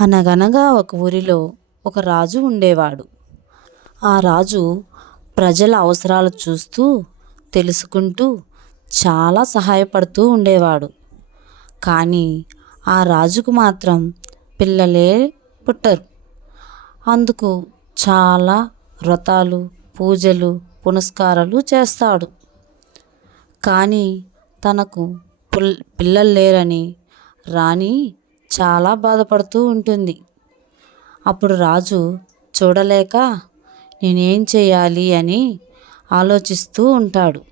అనగనగా ఒక ఊరిలో ఒక రాజు ఉండేవాడు. ఆ రాజు ప్రజల అవసరాలు చూస్తూ తెలుసుకుంటూ చాలా సహాయపడుతూ ఉండేవాడు. కానీ ఆ రాజుకు మాత్రం పిల్లలే పుట్టరు. అందుకు చాలా వ్రతాలు పూజలు పునస్కారాలు చేస్తాడు. కానీ తనకు పుల్ పిల్లలు లేరని రాణి చాలా బాధపడుతూ ఉంటుంది. అప్పుడు రాజు చూడలేక నేనేం చేయాలి? అని ఆలోచిస్తూ ఉంటాడు.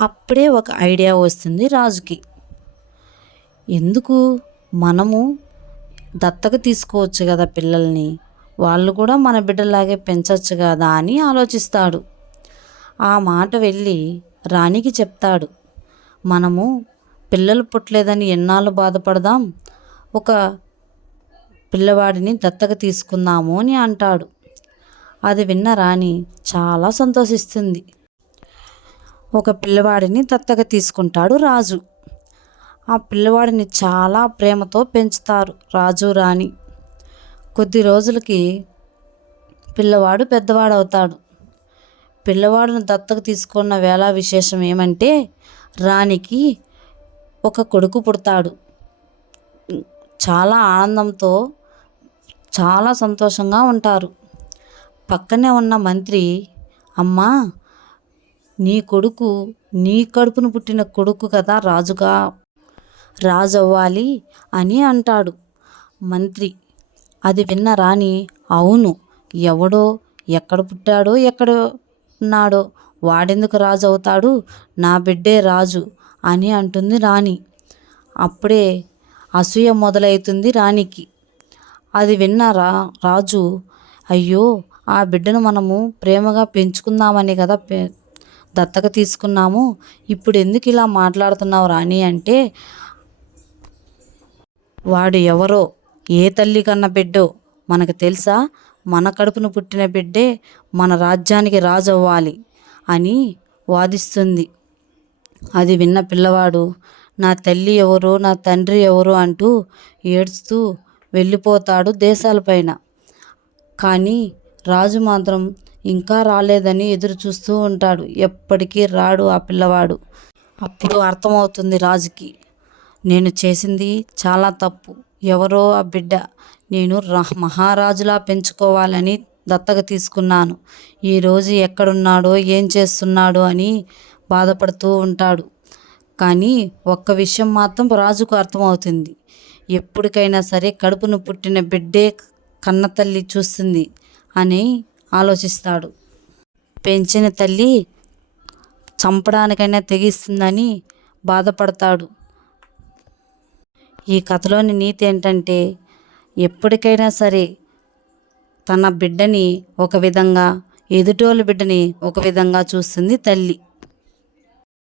అప్పుడే ఒక ఐడియా వస్తుంది రాజుకి. ఎందుకు? మనము దత్తక తీసుకోవచ్చు కదా పిల్లల్ని. వాళ్ళు కూడా మన బిడ్డలాగే పెంచవచ్చు కదా అని ఆలోచిస్తాడు. ఆ మాట వెళ్ళి రాణికి చెప్తాడు. మనము పిల్లలు పుట్టలేదని ఎన్నాళ్ళు బాధపడదాం? ఒక పిల్లవాడిని దత్తక తీసుకుందాము అని అంటాడు. అది విన్న రాణి చాలా సంతోషిస్తుంది. ఒక పిల్లవాడిని దత్తక తీసుకుంటాడు రాజు. ఆ పిల్లవాడిని చాలా ప్రేమతో పెంచుతారు రాజు రాణి. కొద్ది రోజులకి పిల్లవాడు పెద్దవాడు అవుతాడు పిల్లవాడిని దత్తకు తీసుకున్న వేళ విశేషం ఏమంటే రాణికి ఒక కొడుకు పుడతాడు. చాలా ఆనందంతో చాలా సంతోషంగా ఉంటారు. పక్కనే ఉన్న మంత్రి అమ్మా నీ కొడుకు నీ కడుపును పుట్టిన కొడుకు కదా రాజుగా రాజు అవ్వాలి అని అంటాడు. మంత్రి అది విన్న రాణి అవును ఎవడో ఎక్కడ పుట్టాడో ఎక్కడ ఉన్నాడో వాడెందుకు రాజు అవుతాడు నా బిడ్డే రాజు అని అంటుంది రాణి. అప్పుడే అసూయ మొదలవుతుంది రాణికి. అది విన్న రా రాజు అయ్యో ఆ బిడ్డను మనము ప్రేమగా పెంచుకుందామని కదా పె దత్తక తీసుకున్నాము. ఇప్పుడు ఎందుకు ఇలా మాట్లాడుతున్నావు రాణి అంటే వాడు ఎవరో ఏ తల్లి కన్న బిడ్డో మనకు తెలుసా? మన కడుపును పుట్టిన బిడ్డే మన రాజ్యానికి రాజు అవ్వాలి అని వాదిస్తుంది. అది విన్న పిల్లవాడు నా తల్లి ఎవరు నా తండ్రి ఎవరు అంటూ ఏడుస్తూ వెళ్ళిపోతాడు దేశాలపైన కానీ రాజు మాత్రం ఇంకా రాలేదని ఎదురు చూస్తూ ఉంటాడు. ఎప్పటికీ రాడు ఆ పిల్లవాడు. అప్పుడు అర్థమవుతుంది రాజుకి నేను చేసింది చాలా తప్పు. ఎవరో ఆ బిడ్డ నేను రా- మహారాజులా పెంచుకోవాలని దత్తక తీసుకున్నాను. ఈరోజు ఎక్కడున్నాడో ఏం చేస్తున్నాడో అని బాధపడుతూ ఉంటాడు. కానీ ఒక్క విషయం మాత్రం రాజుకు అర్థమవుతుంది. ఎప్పటికైనా సరే కడుపును పుట్టిన బిడ్డే కన్న తల్లి చూస్తుంది అని ఆలోచిస్తాడు. పెంచిన తల్లి చంపడానికైనా తెగిస్తుందని బాధపడతాడు. ఈ కథలోని నీతి ఏంటంటే ఎప్పటికైనా సరే తన బిడ్డని ఒక విధంగా ఎదుటోళ్ళ బిడ్డని ఒక విధంగా చూస్తుంది తల్లి.